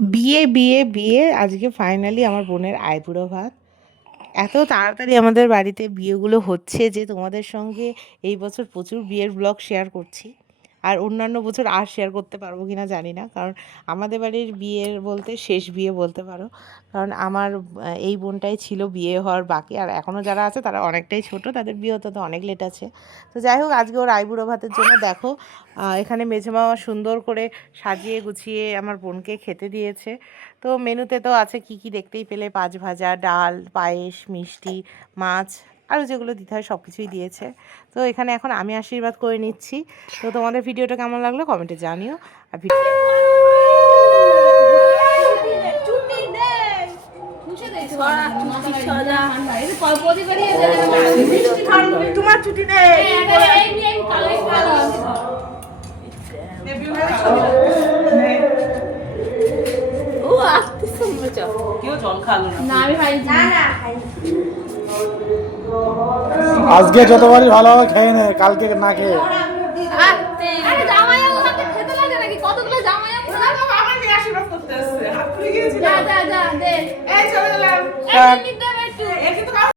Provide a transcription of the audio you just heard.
বিয়ে বিয়ে বিয়ে আজকে ফাইনালি আমার বোনের আইবুড়ো ভাত। এত তাড়াতাড়ি আমাদের বাড়িতে বিয়েগুলো হচ্ছে যে তোমাদের সঙ্গে এই বছর প্রচুর বিয়ের ব্লগ শেয়ার করছি। আর অন্যান্য বছর আর শেয়ার করতে পারবো কি না জানি না, কারণ আমাদের বাড়ির বিয়ের বলতে শেষ বিয়ে বলতে পারো। কারণ আমার এই বোনটাই ছিল বিয়ে হওয়ার বাকি, আর এখনও যারা আছে তারা অনেকটাই ছোট, তাদের বিয়ে হতে তো অনেক লেট আছে। তো যাই হোক, আজকে ওর আইবুড়ো ভাতের জন্য দেখো এখানে মেজমা সুন্দর করে সাজিয়ে গুছিয়ে আমার বোনকে খেতে দিয়েছে। তো মেনুতে তো আছে কি কি দেখতেই পেলে, পাঁচ ভাজা, ডাল, পায়েস, মিষ্টি, মাছ, আরও যেগুলো দিতে হয় সব কিছুই দিয়েছে। তো এখানে এখন আমি আশীর্বাদ করে নিচ্ছি। তো তোমাদের ভিডিওটা কেমন লাগলো কমেন্টে জানিও। আর তোমার ছুটি নেই। আজকে যতবারই ভালো হবে খেয়ে নে, কালকে না খেয়ে। কতগুলো জামাই আছে?